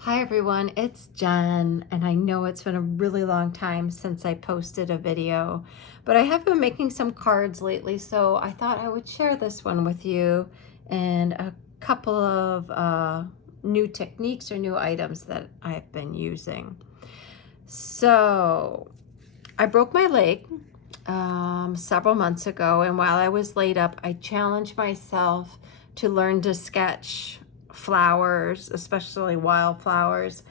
Hi everyone, it's Jen, and I know it's been a really long time since I posted a video, but I have been making some cards lately, so I thought I would share this one with you and a couple of new techniques or new items that I've been using. So I broke my leg several months ago, and while I was laid up, I challenged myself to learn to sketch flowers, especially wildflowers.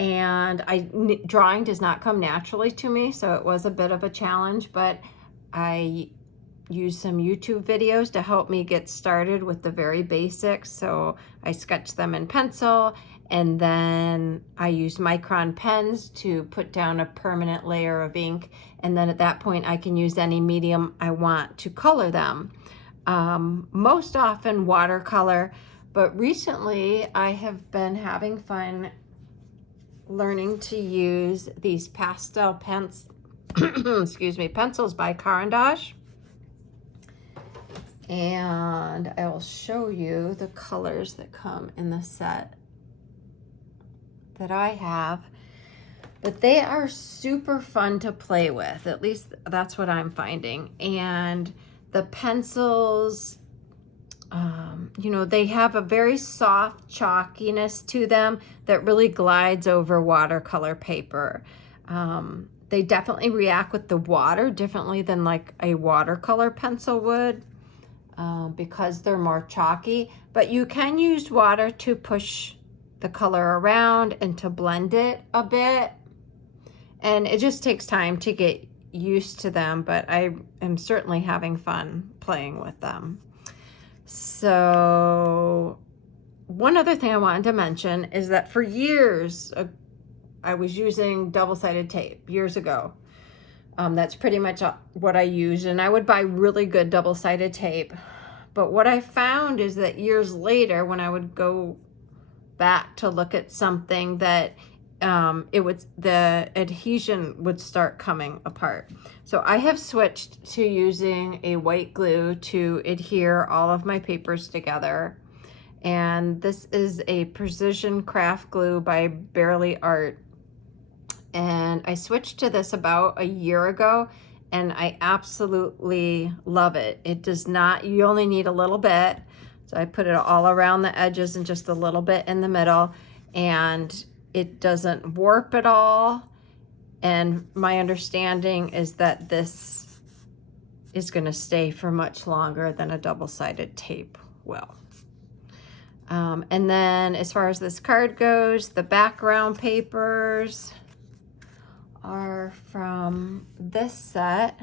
And drawing does not come naturally to me, so it was a bit of a challenge, but I used some YouTube videos to help me get started with the very basics. So I sketched them in pencil, and then I used micron pens to put down a permanent layer of ink, and then at that point I can use any medium I want to color them. Most often watercolor, but recently I have been having fun learning to use these pastel pencils by Caran. And I will show you the colors that come in the set that I have. But they are super fun to play with. At least that's what I'm finding. And the pencils, they have a very soft chalkiness to them that really glides over watercolor paper. They definitely react with the water differently than like a watercolor pencil would, because they're more chalky. But you can use water to push the color around and to blend it a bit. And it just takes time to get used to them, but I am certainly having fun playing with them. So one other thing I wanted to mention is that for years, I was using double-sided tape years ago. That's pretty much what I used, and I would buy really good double-sided tape. But what I found is that years later, when I would go back to look at something, that the adhesion would start coming apart. So I have switched to using a white glue to adhere all of my papers together. And this is a precision craft glue by Barely Art. And I switched to this about a year ago, and I absolutely love it. It does not, you only need a little bit. So I put it all around the edges and just a little bit in the middle, and it doesn't warp at all. And my understanding is that this is going to stay for much longer than a double-sided tape will. And then as far as this card goes, the background papers are from this set,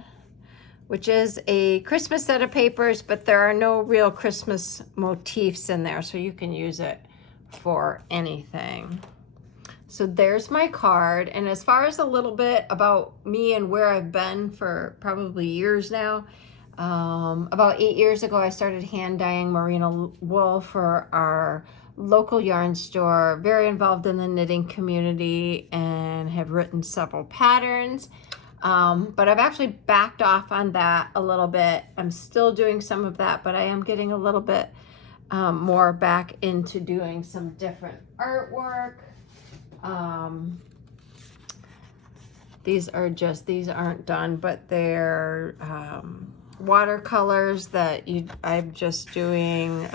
which is a Christmas set of papers, but there are no real Christmas motifs in there, so you can use it for anything. So there's my card. And as far as a little bit about me and where I've been for probably years now, about 8 years ago, I started hand dyeing merino wool for our local yarn store, very involved in the knitting community, and have written several patterns. But I've actually backed off on that a little bit. I'm still doing some of that, but I am getting a little bit more back into doing some different artwork. These aren't done, but they're watercolors that I'm just doing,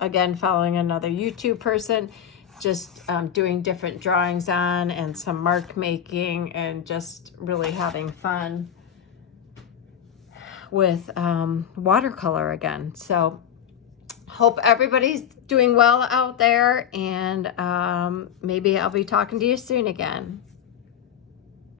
again, following another YouTube person, just doing different drawings on, and some mark making, and just really having fun with watercolor again. So hope everybody's doing well out there, and maybe I'll be talking to you soon again.